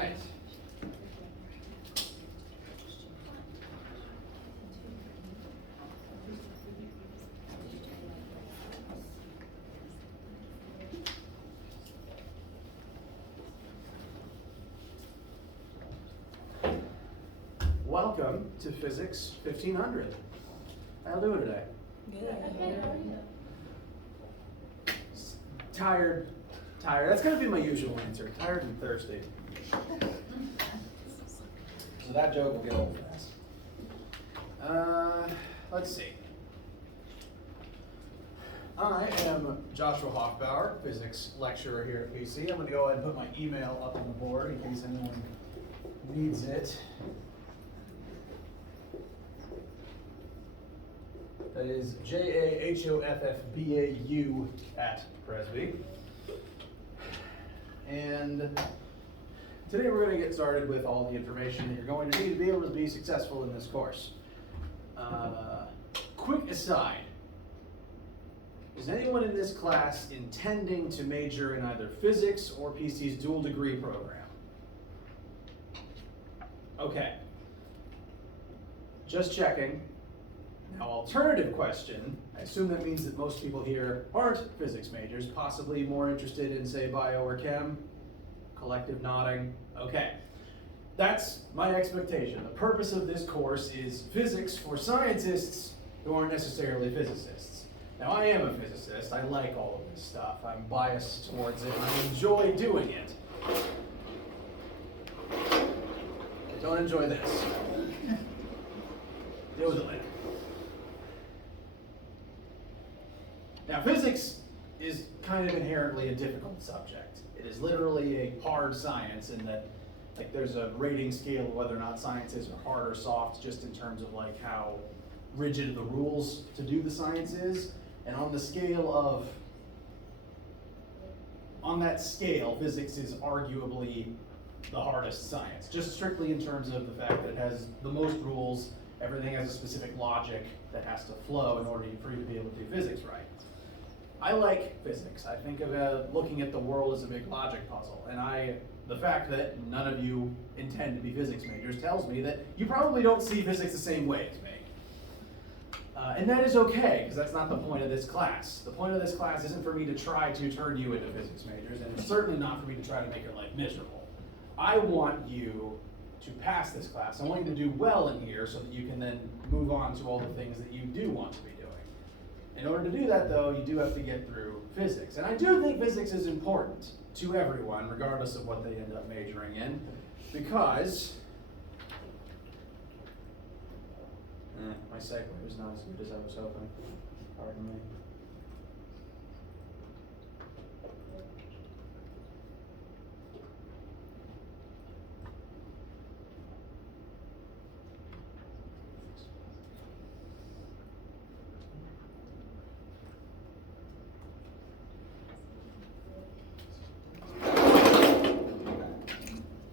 right. Welcome to Physics 1500. How you doing today? Good. Tired. That's going to be my usual answer. Tired and thirsty. So that joke will get old fast. Let's see. I am Joshua Hoffbauer, physics lecturer here at PC. I'm going to go ahead and put my email up on the board in case anyone needs it. That is JAHOFFBAU@Presby. And today we're going to get started with all the information that you're going to need to be able to be successful in this course. Quick aside, is anyone in this class intending to major in either physics or PC's dual degree program? Okay. Just checking. Now, alternative question, I assume that means that most people here aren't physics majors, possibly more interested in, say, bio or chem? Collective nodding. Okay. That's my expectation. The purpose of this course is physics for scientists who aren't necessarily physicists. Now, I am a physicist. I like all of this stuff. I'm biased towards it. I enjoy doing it. I don't enjoy this. Deal with it later. Now, physics is kind of inherently a difficult subject. It is literally a hard science in that, like, there's a rating scale of whether or not sciences are hard or soft, just in terms of like how rigid the rules to do the science is. And on the scale of, on that scale, physics is arguably the hardest science, just strictly in terms of the fact that it has the most rules. Everything has a specific logic that has to flow in order for you to be able to do physics right. I like physics. I think of looking at the world as a big logic puzzle. And the fact that none of you intend to be physics majors tells me that you probably don't see physics the same way as me. And that is okay, because that's not the point of this class. The point of this class isn't for me to try to turn you into physics majors, and it's certainly not for me to try to make your life miserable. I want you to pass this class. I want you to do well in here so that you can then move on to all the things that you do want to be doing. In order to do that, though, you do have to get through physics. And I do think physics is important to everyone, regardless of what they end up majoring in, because my segue was not as good as I was hoping. Pardon me.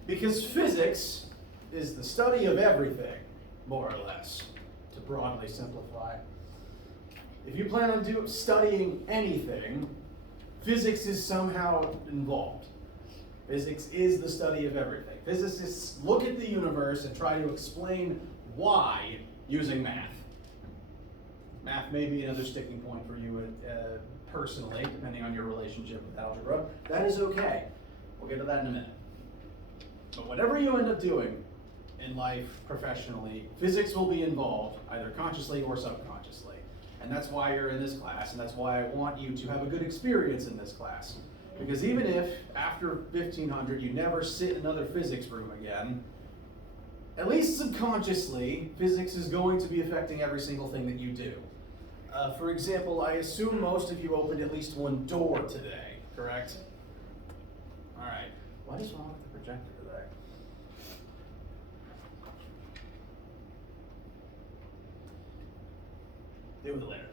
Because physics is the study of everything, more or less, to broadly simplify. If you plan on studying anything, physics is somehow involved. Physics is the study of everything. Physicists look at the universe and try to explain why using math. Math may be another sticking point for you personally, depending on your relationship with algebra. That is okay. We'll get to that in a minute. But whatever you end up doing in life, professionally, physics will be involved, either consciously or subconsciously. And that's why you're in this class, and that's why I want you to have a good experience in this class. Because even if, after 1500, you never sit in another physics room again, at least subconsciously, physics is going to be affecting every single thing that you do. For example, I assume most of you opened at least one door today, correct? All right. What is wrong with the projector today? Deal with it later.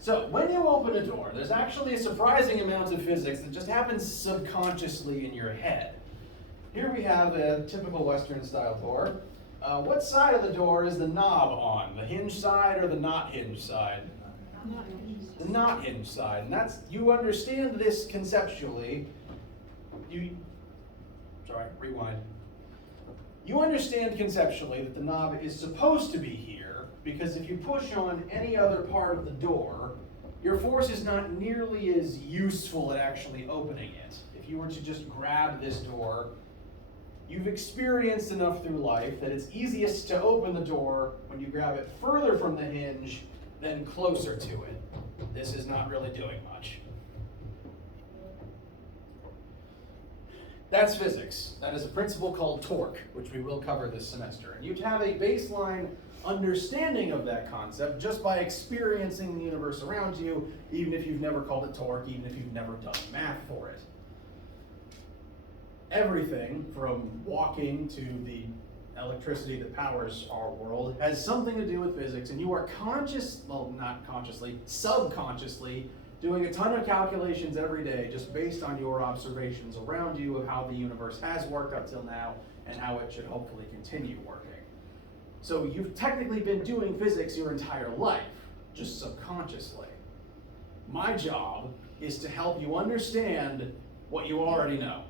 So, when you open a door, there's actually a surprising amount of physics that just happens subconsciously in your head. Here we have a typical Western style door. What side of the door is the knob on? The hinge side or the not hinge side? The not hinge side. And that's, you understand this conceptually. sorry, rewind. You understand conceptually that the knob is supposed to be here because if you push on any other part of the door, your force is not nearly as useful at actually opening it. If you were to just grab this door, you've experienced enough through life that it's easiest to open the door when you grab it further from the hinge than closer to it. This is not really doing much. That's physics. That is a principle called torque, which we will cover this semester. And you'd have a baseline understanding of that concept just by experiencing the universe around you, even if you've never called it torque, even if you've never done math for it. Everything from walking to the electricity that powers our world has something to do with physics, and you are not consciously, subconsciously doing a ton of calculations every day just based on your observations around you of how the universe has worked up till now and how it should hopefully continue working. So you've technically been doing physics your entire life, just subconsciously. My job is to help you understand what you already know.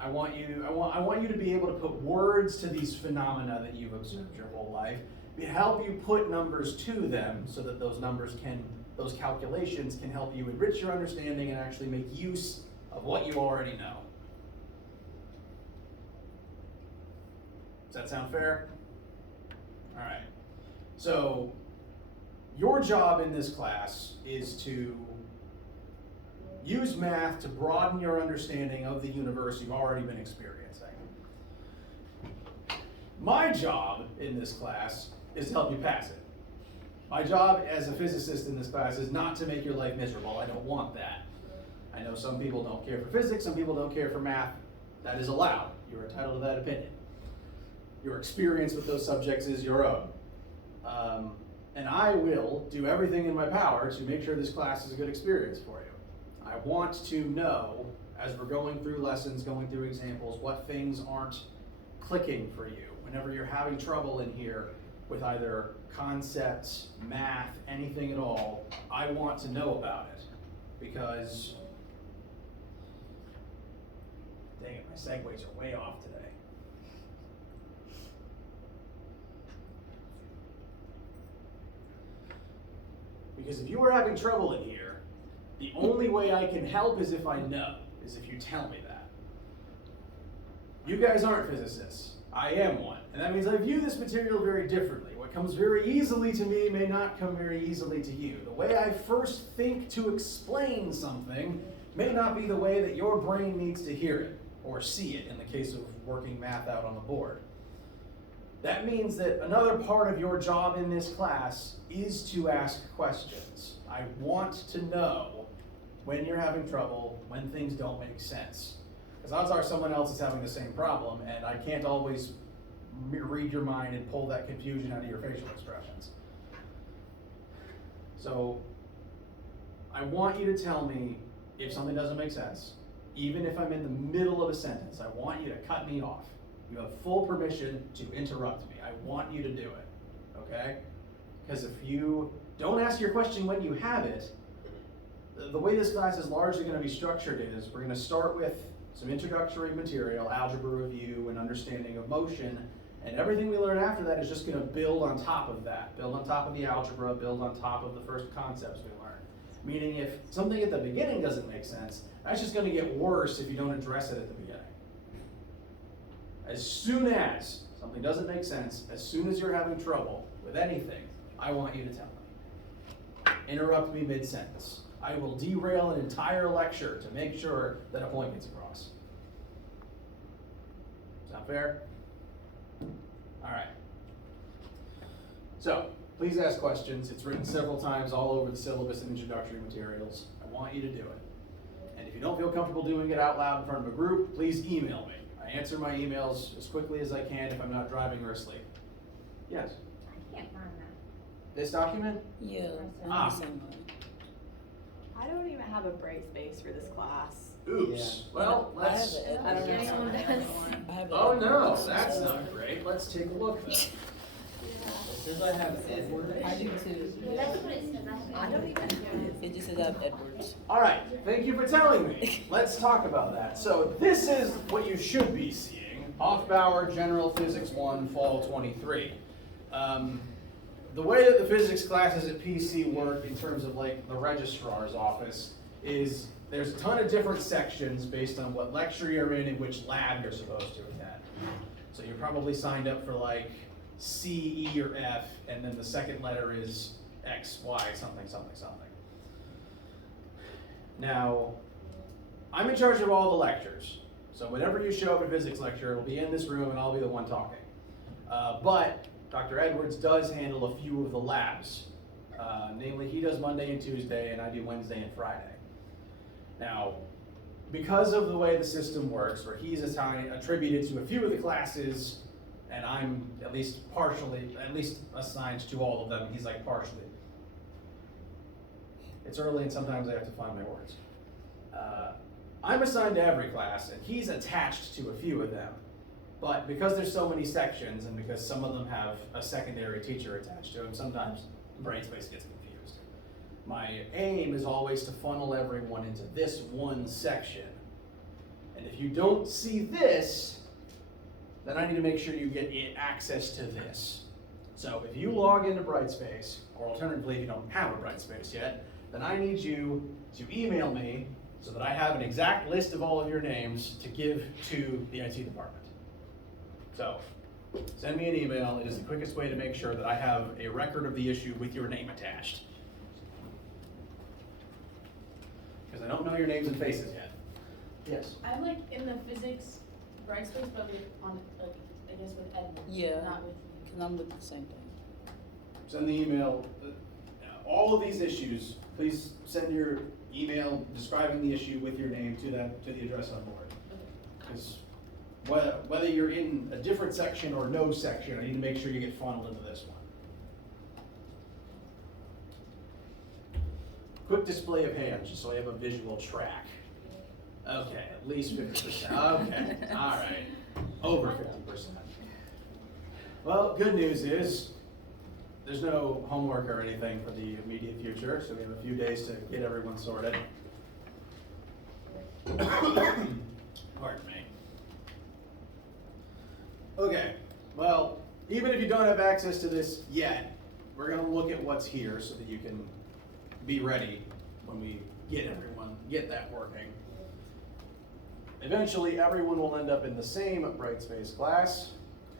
I want you to be able to put words to these phenomena that you've observed your whole life, to help you put numbers to them so that those calculations can help you enrich your understanding and actually make use of what you already know. Does that sound fair? All right. So your job in this class is to use math to broaden your understanding of the universe you've already been experiencing. My job in this class is to help you pass it. My job as a physicist in this class is not to make your life miserable. I don't want that. I know some people don't care for physics, some people don't care for math. That is allowed. You're entitled to that opinion. Your experience with those subjects is your own. And I will do everything in my power to make sure this class is a good experience for you. I want to know, as we're going through lessons, going through examples, what things aren't clicking for you. Whenever you're having trouble in here with either concepts, math, anything at all, I want to know about it. Because, dang it, my segues are way off today. Because if you are having trouble in here, the only way I can help is if I know, is if you tell me that. You guys aren't physicists. I am one. And that means I view this material very differently. What comes very easily to me may not come very easily to you. The way I first think to explain something may not be the way that your brain needs to hear it or see it in the case of working math out on the board. That means that another part of your job in this class is to ask questions. I want to know when you're having trouble, when things don't make sense. Because odds are someone else is having the same problem, and I can't always read your mind and pull that confusion out of your facial expressions. So I want you to tell me if something doesn't make sense, even if I'm in the middle of a sentence. I want you to cut me off. You have full permission to interrupt me. I want you to do it, okay? Because if you don't ask your question when you have it, the way this class is largely going to be structured is we're going to start with some introductory material, algebra review, and understanding of motion, and everything we learn after that is just going to build on top of that, build on top of the algebra, build on top of the first concepts we learned. Meaning if something at the beginning doesn't make sense, that's just going to get worse if you don't address it at the beginning. As soon as something doesn't make sense, as soon as you're having trouble with anything, I want you to tell me. Interrupt me mid-sentence. I will derail an entire lecture to make sure that a point gets across. Sound fair? All right. So, please ask questions. It's written several times all over the syllabus and introductory materials. I want you to do it. And if you don't feel comfortable doing it out loud in front of a group, please email me. I answer my emails as quickly as I can if I'm not driving or asleep. Yes? I can't find that. This document? Yeah. I don't even have a break space for this class. Oops. Yeah. Well, let's... I don't know if anyone does. Oh no, that's not great. Let's take a look then. It says I have Edward. I do too. That's what it says. I don't even know what it is. It just says I have Edwards. All right, thank you for telling me. Let's talk about that. So this is what you should be seeing. Hofbauer General Physics 1, Fall 23. The way that the physics classes at PC work in terms of like the registrar's office is there's a ton of different sections based on what lecture you're in and which lab you're supposed to attend. So you're probably signed up for like C, E, or F, and then the second letter is X, Y, something, something, something. Now, I'm in charge of all the lectures. So whenever you show up at a physics lecture, it'll be in this room and I'll be the one talking. But Dr. Edwards does handle a few of the labs. Namely, he does Monday and Tuesday, and I do Wednesday and Friday. Now, because of the way the system works, where he's attributed to a few of the classes, and I'm at least assigned to all of them, he's like partially. It's early and sometimes I have to find my words. I'm assigned to every class, and he's attached to a few of them. But because there's so many sections, and because some of them have a secondary teacher attached to them, sometimes brain space gets confused. My aim is always to funnel everyone into this one section. And if you don't see this, then I need to make sure you get access to this. So if you log into Brightspace, or alternatively if you don't have a Brightspace yet, then I need you to email me so that I have an exact list of all of your names to give to the IT department. So send me an email. It is the quickest way to make sure that I have a record of the issue with your name attached. Because I don't know your names and faces yet. Yes? I'm like in the physics Brightspace, but on like I guess with Edward. Yeah. Not with you. Because I'm with the same thing. Send the email. All of these issues, please send your email describing the issue with your name to the address on board. Because whether you're in a different section or no section, I need to make sure you get funneled into this one. Quick display of hands, just so I have a visual track. Okay, at least 50%. Okay, all right. Over 50%. Well, good news is there's no homework or anything for the immediate future, so we have a few days to get everyone sorted. Pardon me. Okay, well, even if you don't have access to this yet, we're going to look at what's here so that you can be ready when we get that working. Eventually, everyone will end up in the same Brightspace class,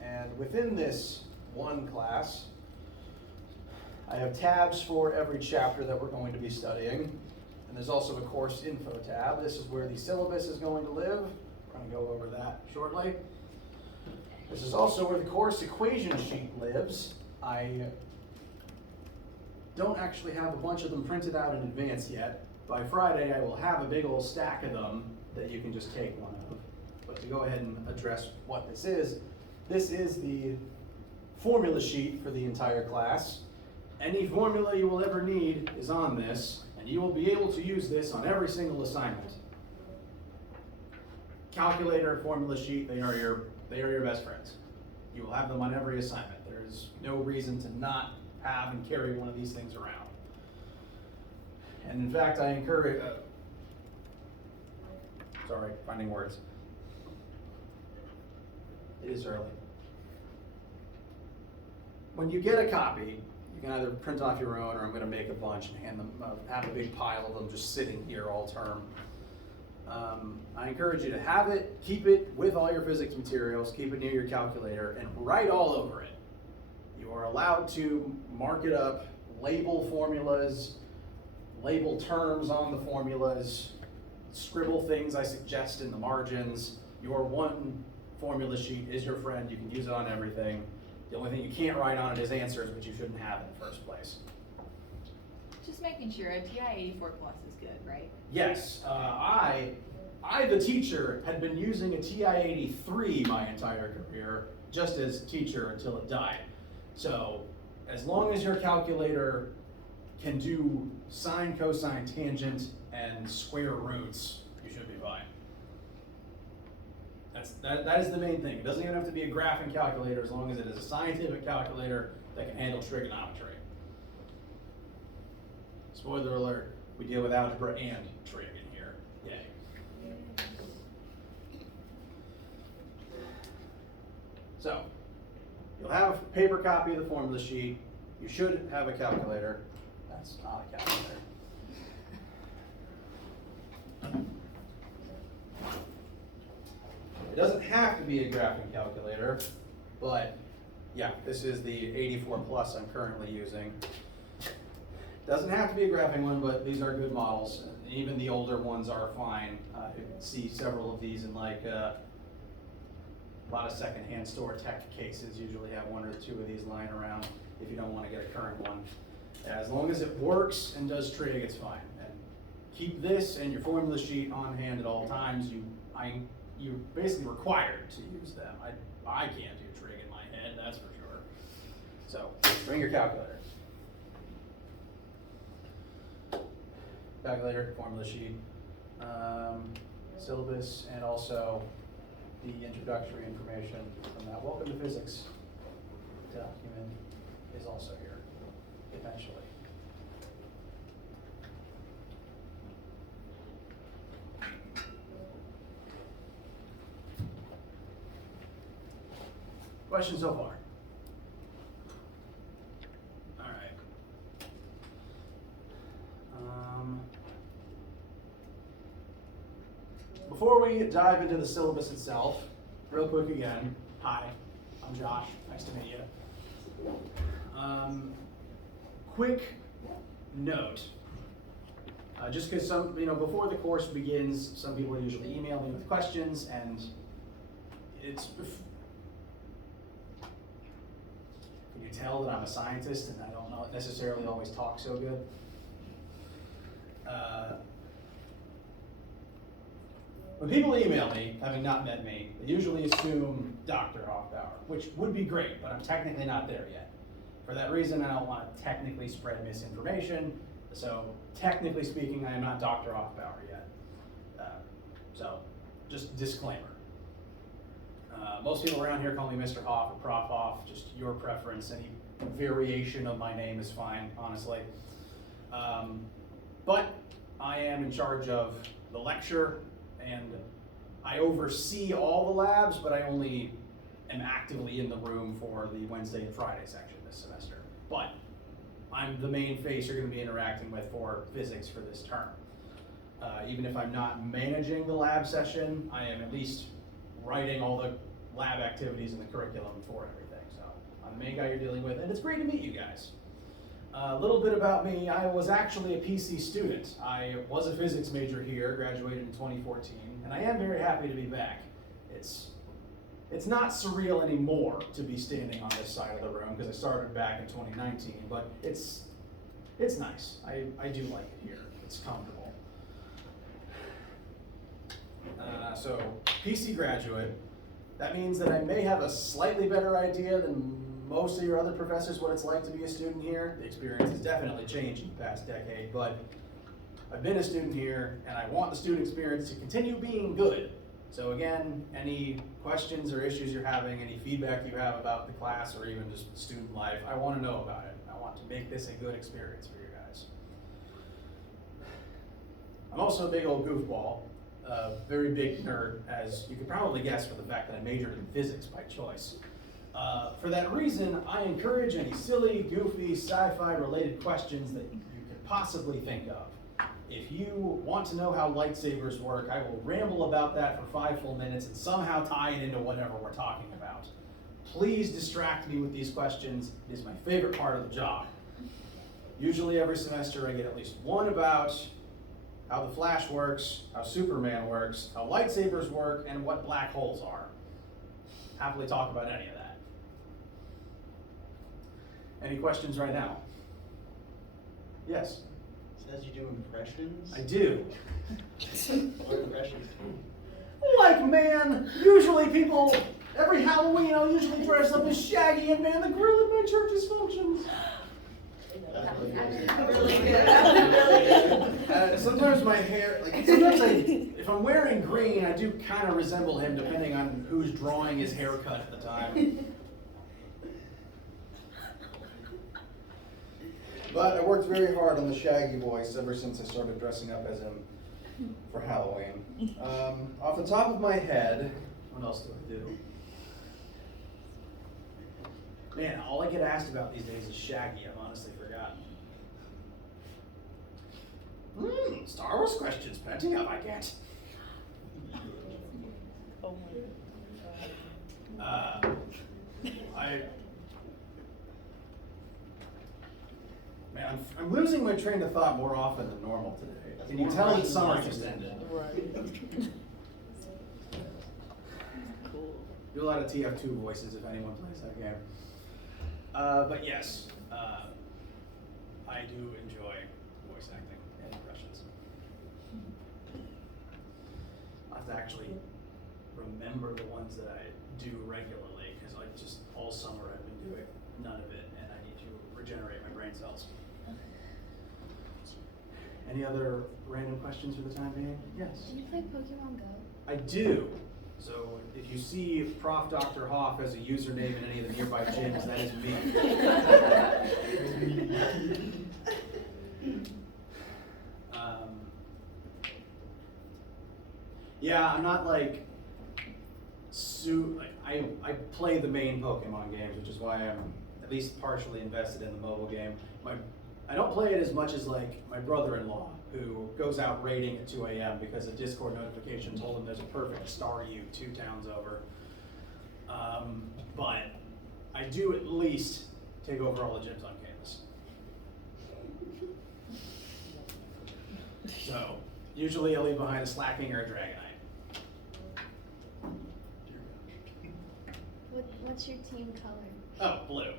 and within this one class, I have tabs for every chapter that we're going to be studying, and there's also a course info tab. This is where the syllabus is going to live. We're going to go over that shortly. This is also where the course equation sheet lives. I don't actually have a bunch of them printed out in advance yet. By Friday, I will have a big old stack of them that you can just take one of. But to go ahead and address what this is the formula sheet for the entire class. Any formula you will ever need is on this, and you will be able to use this on every single assignment. Calculator, formula sheet, they are your best friends. You will have them on every assignment. There is no reason to not have and carry one of these things around. And in fact, I encourage, sorry, finding words. It is early. When you get a copy, you can either print off your own, or I'm going to make a bunch and hand them, have a big pile of them just sitting here all term. I encourage you to have it, keep it with all your physics materials, keep it near your calculator, and write all over it. You are allowed to mark it up, label formulas, label terms on the formulas, scribble things I suggest in the margins. Your one formula sheet is your friend. You can use it on everything. The only thing you can't write on it is answers, which you shouldn't have in the first place. Just making sure a TI 84 plus is good, right? Yes, I, the teacher, had been using a TI 83 my entire career, just as teacher until it died. So, as long as your calculator can do sine, cosine, tangent, and square roots, you should be fine. That is the main thing. It doesn't even have to be a graphing calculator as long as it is a scientific calculator that can handle trigonometry. Spoiler alert, we deal with algebra and trig in here. Yay. So, you'll have a paper copy of the formula sheet. You should have a calculator. That's not a calculator. It doesn't have to be a graphing calculator, but yeah, this is the 84 plus I'm currently using. Doesn't have to be a graphing one, but these are good models. Even the older ones are fine. You can see several of these in like a lot of secondhand store tech cases usually have one or two of these lying around if you don't want to get a current one. As long as it works and does trig, it's fine. And keep this and your formula sheet on hand at all times. You're basically required to use them. I can't do trig in my head, that's for sure. So bring your calculator. Calculator, formula sheet, syllabus, and also the introductory information from that Welcome to Physics document is also here, eventually. Questions so far? All right. Before we dive into the syllabus itself, real quick again, hi, I'm Josh, nice to meet you. Quick note, just because before the course begins, some people usually email me with questions, and it's, can you tell that I'm a scientist and I don't necessarily always talk so good? When people email me, having not met me, they usually assume Dr. Hoffbauer, which would be great, but I'm technically not there yet. For that reason, I don't want to technically spread misinformation, so technically speaking, I am not Dr. Hoffbauer yet. So, just disclaimer. Most people around here call me Mr. Hoff or Prof. Hoff, just your preference. Any variation of my name is fine, honestly. But I am in charge of the lecture, and I oversee all the labs, but I only am actively in the room for the Wednesday and Friday section this semester. But I'm the main face you're going to be interacting with for physics for this term. Even if I'm not managing the lab session, I am at least writing all the lab activities in the curriculum for everything. So I'm the main guy you're dealing with, and it's great to meet you guys. A little bit about me, I was actually a PC student. I was a physics major here, graduated in 2014, and I am very happy to be back. It's not surreal anymore to be standing on this side of the room, because I started back in 2019, but it's nice. I do like it here. It's comfortable. So, PC graduate, that means that I may have a slightly better idea than most of your other professors what it's like to be a student here. The experience has definitely changed in the past decade, but I've been a student here, and I want the student experience to continue being good. So again, any questions or issues you're having, any feedback you have about the class or even just student life, I want to know about it. I want to make this a good experience for you guys. I'm also a big old goofball, a very big nerd, as you could probably guess from the fact that I majored in physics by choice. For that reason, I encourage any silly, goofy, sci-fi related questions that you could possibly think of. If you want to know how lightsabers work, I will ramble about that for 5 full minutes and somehow tie it into whatever we're talking about. Please distract me with these questions. It is my favorite part of the job. Usually every semester I get at least one about how the Flash works, how Superman works, how lightsabers work, and what black holes are. Happily talk about any of that. Any questions right now? Yes? Says you do impressions? I do. What impressions? Like, man, usually people, every Halloween, I'll usually dress up as Shaggy and man the grill at my church's functions. That's really good. Really good. Really good. Sometimes my hair, if I'm wearing green, I do kind of resemble him depending on who's drawing his haircut at the time. But I worked very hard on the Shaggy voice ever since I started dressing up as him for Halloween. Off the top of my head, what else do I do? Man, all I get asked about these days is Shaggy. I've honestly forgotten. Star Wars questions, plenty of I get. Oh my Man, I'm losing my train of thought more often than normal today. Can you tell that summer just ended? Right. Cool. Do a lot of TF2 voices if anyone plays that game. But yes, I do enjoy voice acting and impressions. I have to actually remember the ones that I do regularly, because just all summer I've been doing none of it, and I need to regenerate my brain cells. Any other random questions for the time being? Yes. Do you play Pokemon Go? I do. So if you see Prof. Dr. Hoff as a username in any of the nearby gyms, that is me. Yeah, I'm not like I play the main Pokemon games, which is why I'm at least partially invested in the mobile game. I don't play it as much as like my brother-in-law, who goes out raiding at 2 a.m. because a Discord notification told him there's a perfect Staryu 2 towns over. But I do at least take over all the gyms on campus. So usually I leave behind a Slacking or a Dragonite. What's your team color? Oh, blue.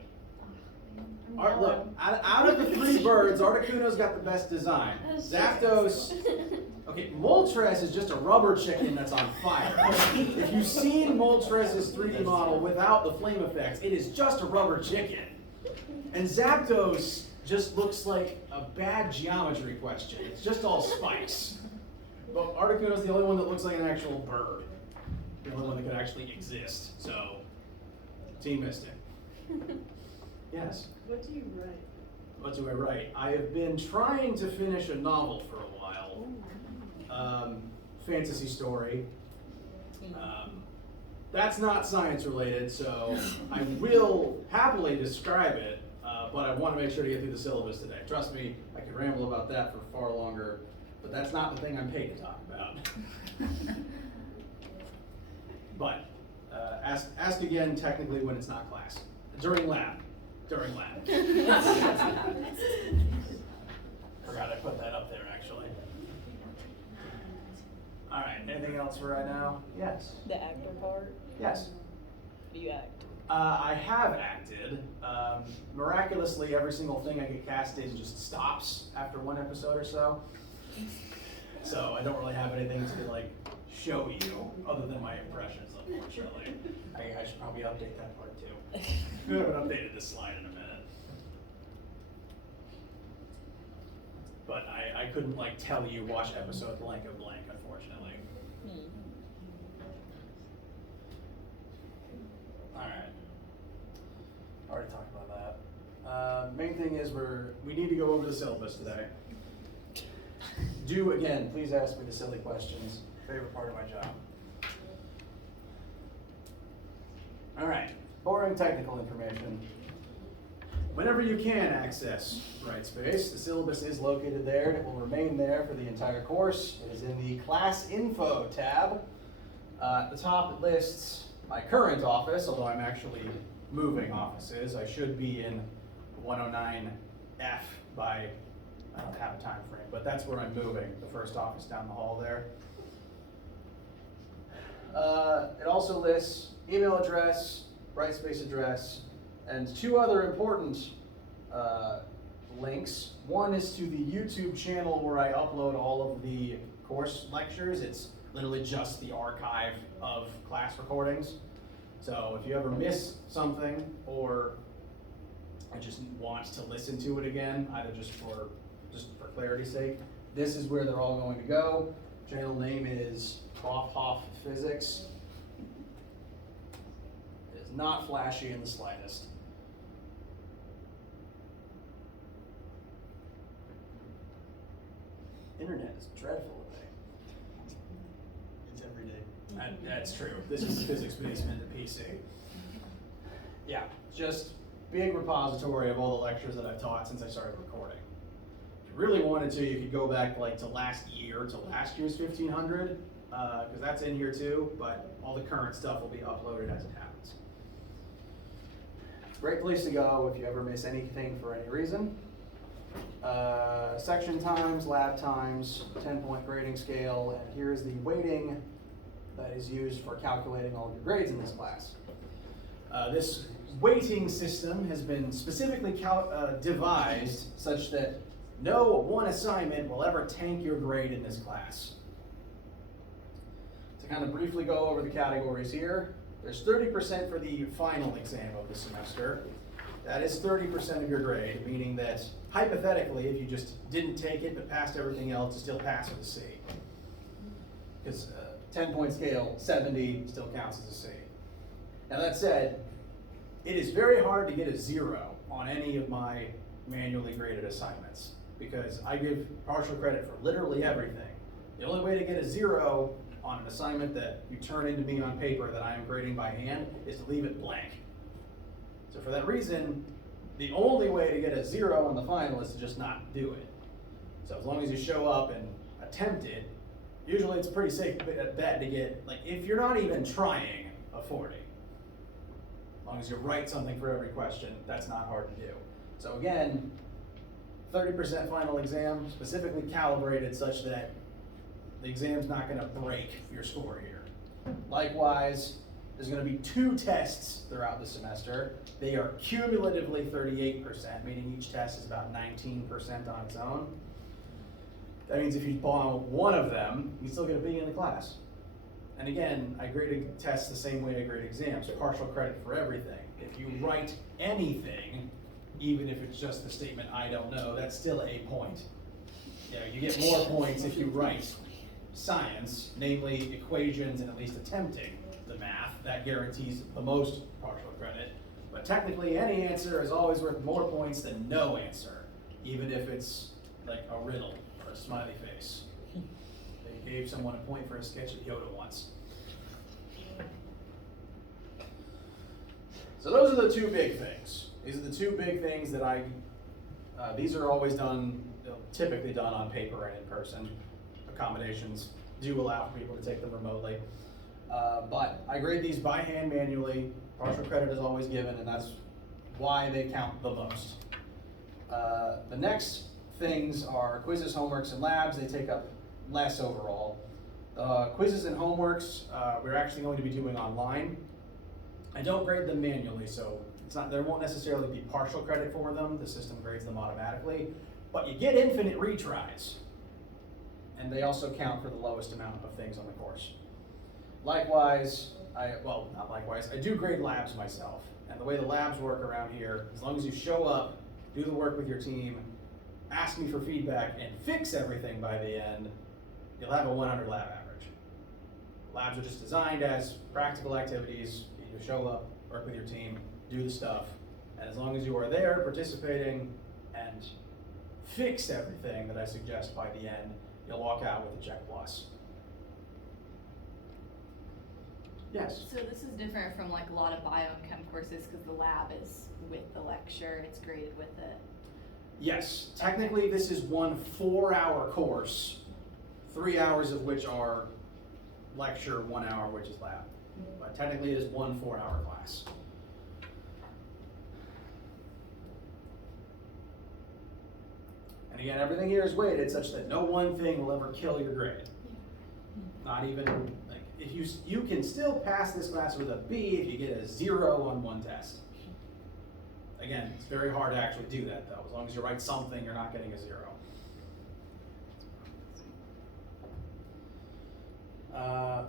I'm Look, yellow. out of the 3 birds, Articuno's got the best design. Zapdos. Okay, Moltres is just a rubber chicken that's on fire. If you've seen Moltres' 3D model without the flame effects, it is just a rubber chicken. And Zapdos just looks like a bad geometry question. It's just all spikes. But Articuno's the only one that looks like an actual bird. The only one that could actually exist. So, Team Mystic. Yes. What do you write? What do I write? I have been trying to finish a novel for a while. Fantasy story. That's not science related, so I will happily describe it, but I want to make sure to get through the syllabus today. Trust me, I could ramble about that for far longer, but that's not the thing I'm paid to talk about. But ask again technically when it's not class. During lab. Forgot I put that up there actually. All right, anything else for right now? Yes. The actor part? Yes. Do you act? I have acted. Miraculously, every single thing I get cast in just stops after 1 episode or so. So I don't really have anything to like show you other than my impressions, unfortunately. I should probably update that part too. I haven't updated this slide in a minute. But I couldn't like tell you watch episode blank of blank, unfortunately. Alright. Already talked about that. Main thing is we need to go over the syllabus today. Again, please ask me the silly questions. Favorite part of my job. Alright, boring technical information. Whenever you can access Brightspace, the syllabus is located there. It will remain there for the entire course. It is in the Class Info tab. At the top it lists my current office, although I'm actually moving offices. I should be in 109F by, I don't have a time frame, but that's where I'm moving, the first office down the hall there. It also lists email address, Brightspace address, and 2 other important links. One is to the YouTube channel where I upload all of the course lectures. It's literally just the archive of class recordings. So if you ever miss something or I just want to listen to it again, either just for clarity's sake, This is where they're all going to go. Channel name is Hoff Physics. It is not flashy in the slightest. Internet is dreadful today. It's every day. That's true. This is the physics basement at PC. Yeah, just big repository of all the lectures that I've taught since I started recording. If you really wanted to, you could go back like to last year, to last year's 1500, because that's in here too, but all the current stuff will be uploaded as it happens. Great place to go if you ever miss anything for any reason. Section times, lab times, 10-point grading scale, and here's the weighting that is used for calculating all of your grades in this class. This weighting system has been specifically devised such that no one assignment will ever tank your grade in this class. To kind of briefly go over the categories here, there's 30% for the final exam of the semester. That is 30% of your grade, meaning that hypothetically, if you just didn't take it but passed everything else, you still pass with a C. Because 10-point scale, 70 still counts as a C. Now that said, it is very hard to get a 0 on any of my manually graded assignments because I give partial credit for literally everything. The only way to get a 0 on an assignment that you turn into me on paper that I am grading by hand is to leave it blank. So for that reason, the only way to get a 0 on the final is to just not do it. So as long as you show up and attempt it, usually it's a pretty safe bet to get, like, if you're not even trying, a 40. As long as you write something for every question, that's not hard to do. So again, 30% final exam, specifically calibrated such that the exam's not gonna break your score here. Likewise, there's gonna be 2 tests throughout the semester. They are cumulatively 38%, meaning each test is about 19% on its own. That means if you bomb one of them, you still get a B in the class. And again, I grade tests the same way I grade exams, partial credit for everything. If you write anything, even if it's just the statement, I don't know, that's still a point. You know, you get more points if you write science, namely equations and at least attempting the math. That guarantees the most partial credit. But technically, any answer is always worth more points than no answer, even if it's like a riddle or a smiley face. They gave someone a point for a sketch of Yoda once. So those are the 2 big things. These are the 2 big things that these are always done, typically done on paper and in person. Accommodations do allow for people to take them remotely. But I grade these by hand manually. Partial credit is always given, and that's why they count the most. The next things are quizzes, homeworks, and labs. They take up less overall. Quizzes and homeworks, we're actually going to be doing online. I don't grade them manually, so there won't necessarily be partial credit for them. The system grades them automatically, but you get infinite retries. And they also count for the lowest amount of things on the course. Likewise, I do grade labs myself. And the way the labs work around here, as long as you show up, do the work with your team, ask me for feedback, and fix everything by the end, you'll have a 100 lab average. Labs are just designed as practical activities. You show up, work with your team, do the stuff, and as long as you are there participating and fix everything that I suggest by the end, you'll walk out with a check plus. Yes? So this is different from like a lot of bio and chem courses because the lab is with the lecture, it's graded with it. Yes, technically this is one 4-hour course, 3 hours of which are lecture, 1 hour which is lab. But technically it is one 4-hour class. And again, everything here is weighted such that no one thing will ever kill your grade. Not even, like, if you can still pass this class with a B if you get a 0 on one test. Again, it's very hard to actually do that though. As long as you write something, you're not getting a 0.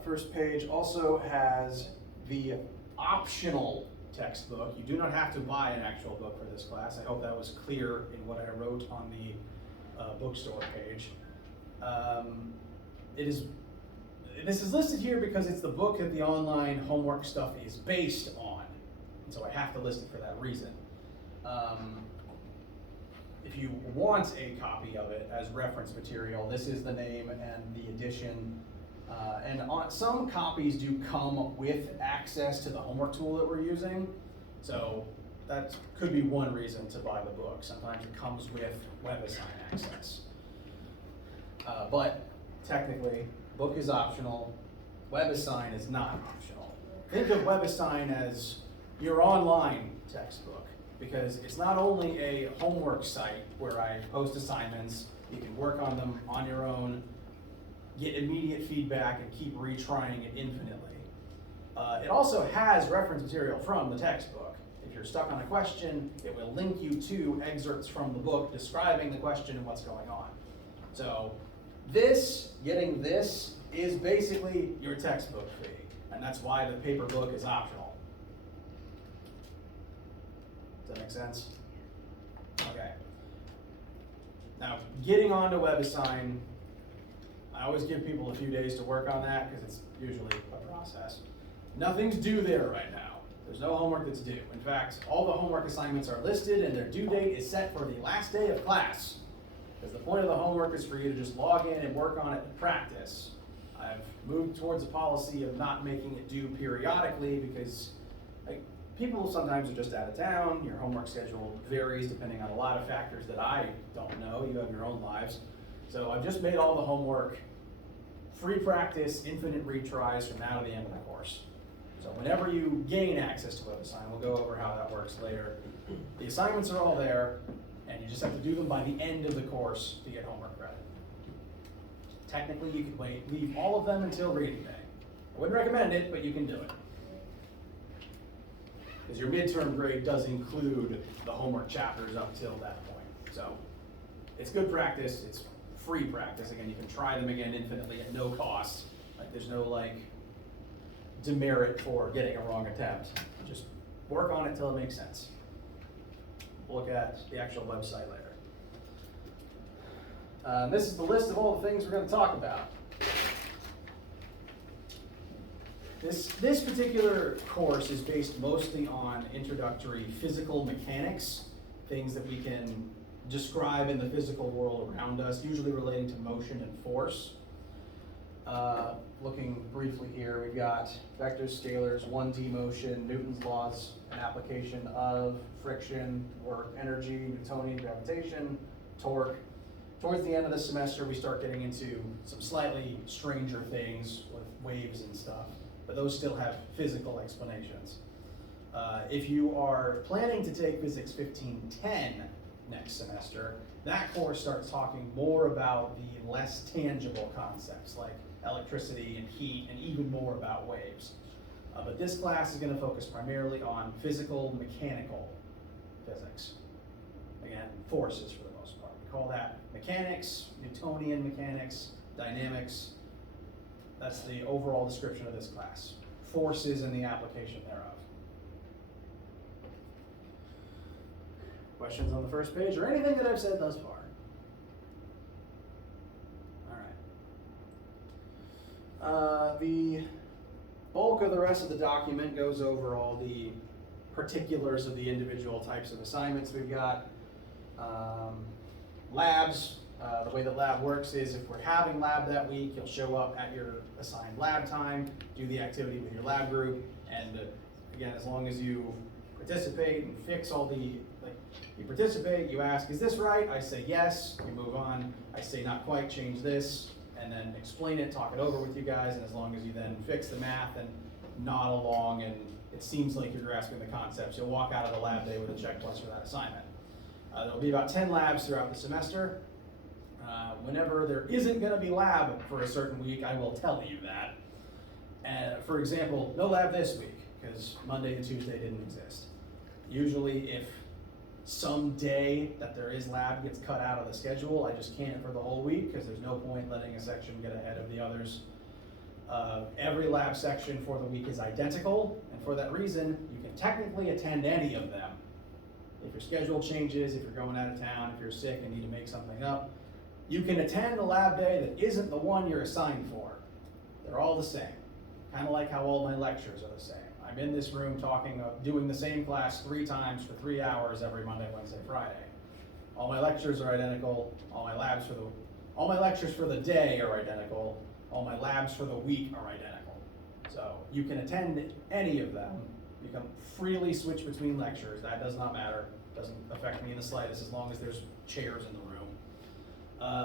First page also has the optional textbook. You do not have to buy an actual book for this class. I hope that was clear in what I wrote on the bookstore page. This is listed here because it's the book that the online homework stuff is based on. And so I have to list it for that reason. If you want a copy of it as reference material, this is the name and the edition. Some copies do come with access to the homework tool that we're using. So that could be one reason to buy the book. Sometimes it comes with WebAssign access. But technically, book is optional. WebAssign is not optional. Think of WebAssign as your online textbook, because it's not only a homework site where I post assignments, you can work on them on your own, get immediate feedback, and keep retrying it infinitely. It also has reference material from the textbook. If you're stuck on a question, it will link you to excerpts from the book describing the question and what's going on. So getting this is basically your textbook fee, and that's why the paper book is optional. Does that make sense? Okay. Now, getting onto WebAssign, I always give people a few days to work on that because it's usually a process. Nothing's due there right now. There's no homework that's due. In fact, all the homework assignments are listed and their due date is set for the last day of class. Because the point of the homework is for you to just log in and work on it and practice. I've moved towards a policy of not making it due periodically because people sometimes are just out of town. Your homework schedule varies depending on a lot of factors that I don't know. You have your own lives. So I've just made all the homework free practice, infinite retries from now to the end of the course. So whenever you gain access to WebAssign, we'll go over how that works later. The assignments are all there, and you just have to do them by the end of the course to get homework credit. Technically, you could leave all of them until reading day. I wouldn't recommend it, but you can do it. Because your midterm grade does include the homework chapters up till that point. So it's good practice, it's free practice. Again, you can try them again infinitely at no cost. There's no demerit for getting a wrong attempt. Just work on it till it makes sense. We'll look at the actual website later. This is the list of all the things we're going to talk about. This particular course is based mostly on introductory physical mechanics, things that we can describe in the physical world around us, usually relating to motion and force. Looking briefly here, we've got vectors, scalars, 1D motion, Newton's laws, an application of friction, work, energy, Newtonian gravitation, torque. Towards the end of the semester, we start getting into some slightly stranger things with waves and stuff, but those still have physical explanations. If you are planning to take Physics 1510 next semester, that course starts talking more about the less tangible concepts like electricity and heat, and even more about waves. But this class is going to focus primarily on physical, mechanical physics. Again, forces for the most part. We call that mechanics, Newtonian mechanics, dynamics. That's the overall description of this class. Forces and the application thereof. Questions on the first page or anything that I've said thus far? The bulk of the rest of the document goes over all the particulars of the individual types of assignments we've got. Labs, the way that lab works is if we're having lab that week, you'll show up at your assigned lab time, do the activity with your lab group, and again, as long as you participate and fix all the, you participate, you ask, is this right? I say yes, you move on. I say not quite, change this, and then explain it, talk it over with you guys, and as long as you then fix the math and nod along and it seems like you're grasping the concepts, you'll walk out of the lab day with a check plus for that assignment. There'll be about 10 labs throughout the semester. Whenever there isn't going to be lab for a certain week, I will tell you that. For example, no lab this week, because Monday and Tuesday didn't exist. Usually if some day that there is lab gets cut out of the schedule, I just can't for the whole week because there's no point letting a section get ahead of the others. Every lab section for the week is identical, and for that reason, you can technically attend any of them. If your schedule changes, if you're going out of town, if you're sick and need to make something up, You can attend a lab day that isn't the one you're assigned for. They're all the same. Kind of like how all my lectures are the same. I'm in this room doing the same class 3 times for 3 hours every Monday, Wednesday, Friday. All my lectures are identical. All my lectures for the day are identical. All my labs for the week are identical. So you can attend any of them. You can freely switch between lectures. That does not matter. Doesn't affect me in the slightest as long as there's chairs in the room.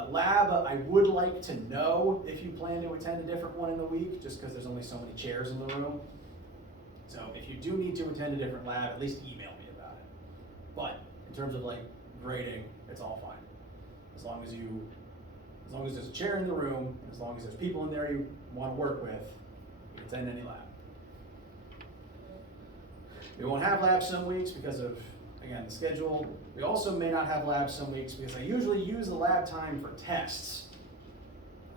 Lab, I would like to know if you plan to attend a different one in the week, just because there's only so many chairs in the room. So if you do need to attend a different lab, at least email me about it. But in terms of like grading, it's all fine. As long as there's a chair in the room, as long as there's people in there you want to work with, you can attend any lab. We won't have labs some weeks because of, again, the schedule. We also may not have labs some weeks because I usually use the lab time for tests.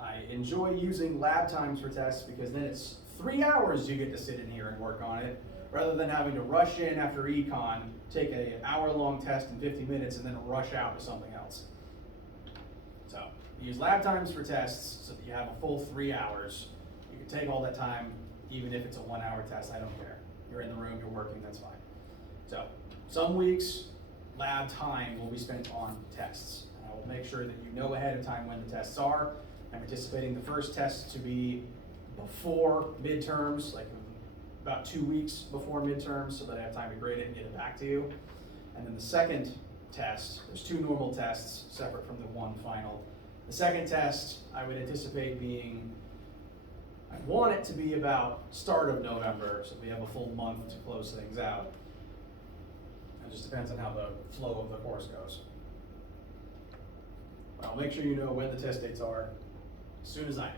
I enjoy using lab times for tests because then it's 3 hours you get to sit in here and work on it, rather than having to rush in after econ, take an hour-long test in 50 minutes, and then rush out to something else. So, use lab times for tests so that you have a full 3 hours. You can take all that time, even if it's a 1-hour test, I don't care. You're in the room, you're working, that's fine. So, some weeks, lab time will be spent on tests. And I will make sure that you know ahead of time when the tests are. I'm anticipating the first test to be before midterms, like about 2 weeks before midterms, so that I have time to grade it and get it back to you. And then the second test, there's 2 normal tests separate from the 1 final. The second test I would anticipate being, I want it to be about start of November, so we have a full month to close things out. It just depends on how the flow of the course goes. But I'll make sure you know when the test dates are as soon as I do.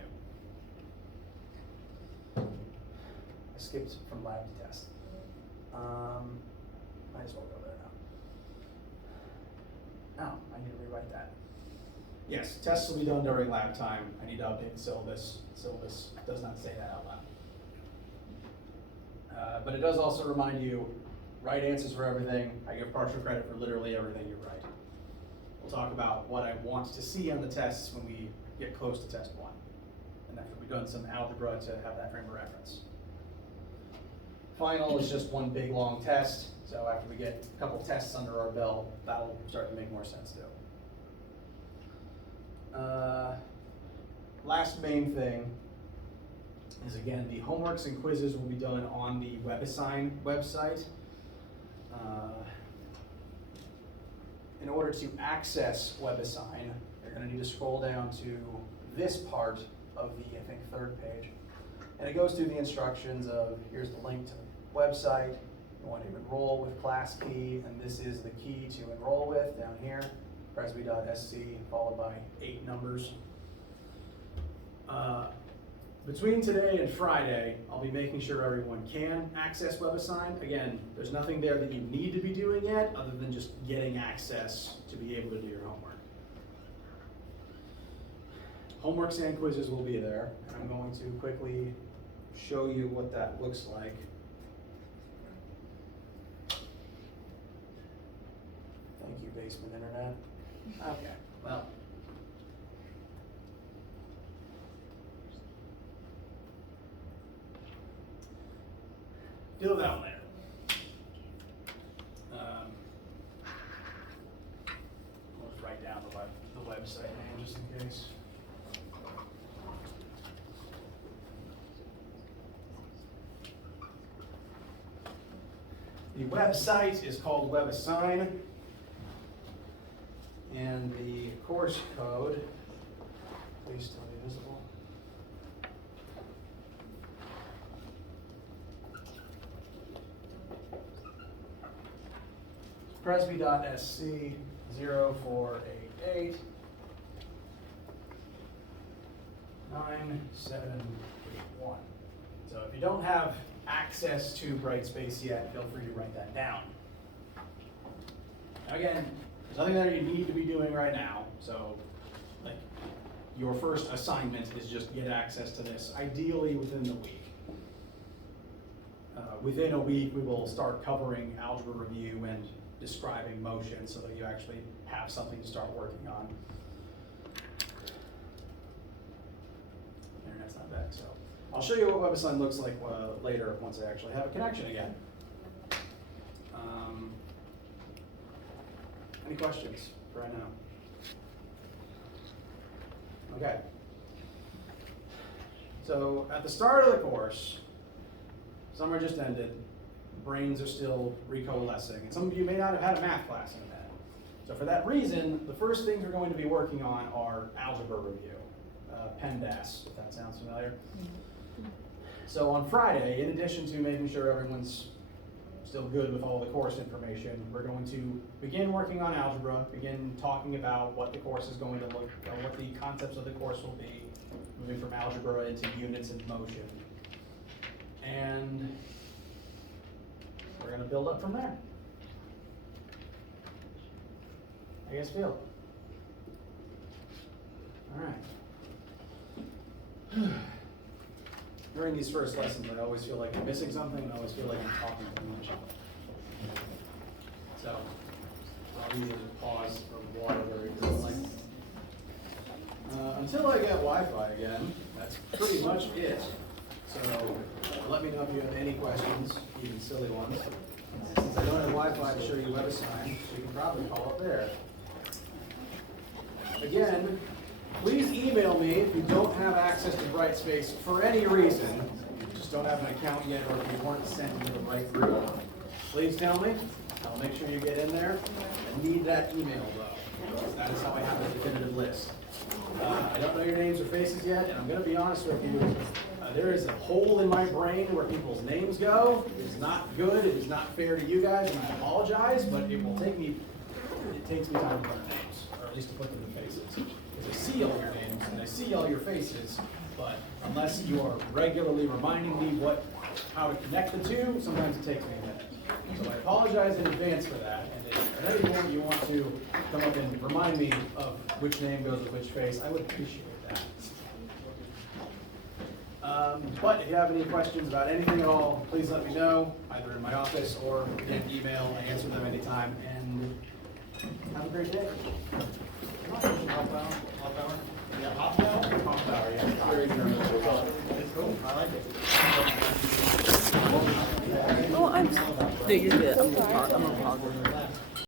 I skipped from lab to test. Might as well go there now. Oh, I need to rewrite that. Yes, tests will be done during lab time. I need to update the syllabus. Syllabus does not say that out loud. But it does also remind you, right answers for everything. I give partial credit for literally everything you write. We'll talk about what I want to see on the tests when we get close to test 1. And after we've done some algebra to have that frame of reference. Final is just one big long test. So after we get a couple tests under our belt, that'll start to make more sense too. Last main thing is, again, the homeworks and quizzes will be done on the WebAssign website. In order to access WebAssign, you're going to need to scroll down to this part of the, I think, 3rd page. And it goes through the instructions of, here's the link to the website. You want to enroll with class key, and this is the key to enroll with down here. Phys1500 followed by 8 numbers. Between today and Friday, I'll be making sure everyone can access WebAssign. Again, there's nothing there that you need to be doing yet other than just getting access to be able to do your homework. Homeworks and quizzes will be there. I'm going to quickly show you what that looks like. Thank you, basement internet. Okay, well. Deal with that one later. I'll just write down the website name just in case. The website is called WebAssign, and the course code, please still be visible. Phys1500 0488 9781. So if you don't have access to Brightspace yet, feel free to write that down. Again, there's nothing that you need to be doing right now. So, like, your first assignment is just get access to this, ideally within the week. Within a week, we will start covering algebra review and describing motion so that you actually have something to start working on. internet's not bad, so. I'll show you what WebAssign looks like later, once I actually have a connection again. Any questions for right now? Okay. So at the start of the course, summer just ended, brains are still recoalescing, and some of you may not have had a math class in that. So for that reason, the first things we're going to be working on are algebra review, PEMDAS, if that sounds familiar. So on Friday, in addition to making sure everyone's still good with all the course information, we're going to begin working on algebra, begin talking about what the course is going to look, what the concepts of the course will be, moving from algebra into units and motion. And we're going to build up from there. How you guys feel? All right. During these first lessons, I always feel like I'm missing something, and I always feel like I'm talking too much. So, I'll usually pause for water very quickly. Until I get Wi-Fi again, that's pretty much it. So, let me know if you have any questions, even silly ones. Since I don't have Wi-Fi to show you WebAssign, you can probably call up there. Again, please email me if you don't have access to Brightspace for any reason. You just don't have an account yet, or if you weren't sent into the right group. Please tell me. I'll make sure you get in there. I need that email though, because that is how I have the definitive list. I don't know your names or faces yet, and I'm going to be honest with you. There is a hole in my brain where people's names go. It is not good. It is not fair to you guys, and I apologize, but it takes me time to learn names, or at least to put them in faces. Because I see all your names and I see all your faces, but unless you are regularly reminding me how to connect the two, sometimes it takes me a minute. So I apologize in advance for that, and if at any point you want to come up and remind me of which name goes with which face, I would appreciate that. But if you have any questions about anything at all, please let me know, either in my office or in email. I answer them anytime, and have a great day. Half hour? Yeah, half hour, yeah. Very German. It's cool, I like it. Oh, no, you're good. I'm gonna pause it.